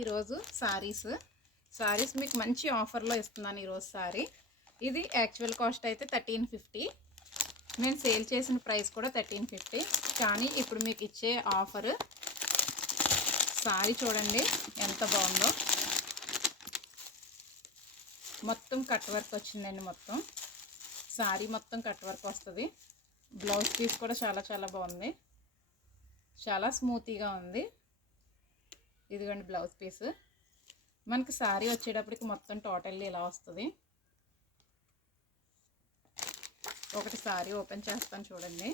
ఈరోజు సారీస్ మీకు మంచి ఆఫర్లో ఇస్తున్నాను ఈరోజు సారీ. ఇది యాక్చువల్ కాస్ట్ అయితే 1350. నేను సేల్ చేసిన ప్రైస్ కూడా 1350. కానీ ఇప్పుడు మీకు ఇచ్చే ఆఫర్ సారీ చూడండి ఎంత బాగుందో. మొత్తం కట్ వర్క్ వచ్చిందండి. మొత్తం సారీ మొత్తం కట్ వర్క్ వస్తుంది. బ్లౌజ్ పీస్ కూడా చాలా చాలా బాగుంది. చాలా స్మూతీగా ఉంది. ఇదిగోండి బ్లౌజ్ పీస్. మనకి సారీ వచ్చేటప్పటికి మొత్తం టోటల్లీ ఇలా వస్తుంది. ఒకటి సారీ ఓపెన్ చేస్తాను చూడండి.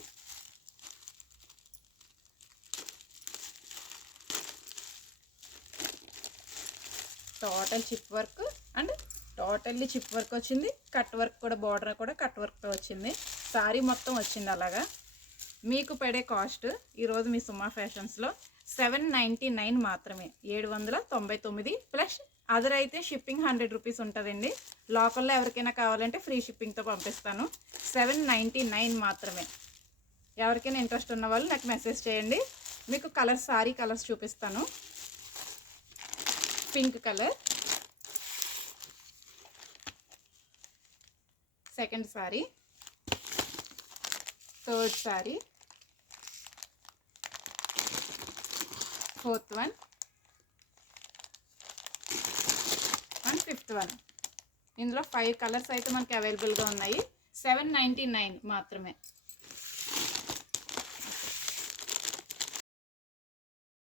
Total chip work and totally chip work వచ్చింది. కట్ వర్క్ కూడా, బార్డర్ కూడా కట్ వర్క్తో వచ్చింది. సారీ మొత్తం వచ్చింది అలాగా. మీకు పడే కాస్ట్ ఈరోజు మీ సుమా ఫ్యాషన్స్లో 799 మాత్రమే. 799 ప్లస్ అదర్ అయితే షిప్పింగ్ 100 రూపీస్ ఉంటుందండి. లోకల్లో ఎవరికైనా కావాలంటే ఫ్రీ షిప్పింగ్తో పంపిస్తాను. 799 మాత్రమే. ఎవరికైనా ఇంట్రెస్ట్ ఉన్న వాళ్ళు నాకు మెసేజ్ చేయండి. మీకు కలర్స్, సారీ కలర్స్ చూపిస్తాను. Pink colour, second sorry, third sorry, fourth one and fifth one. ఇందులో 5 కలర్స్ అయితే మనకి అవైలబుల్గా ఉన్నాయి. 799 మాత్రమే.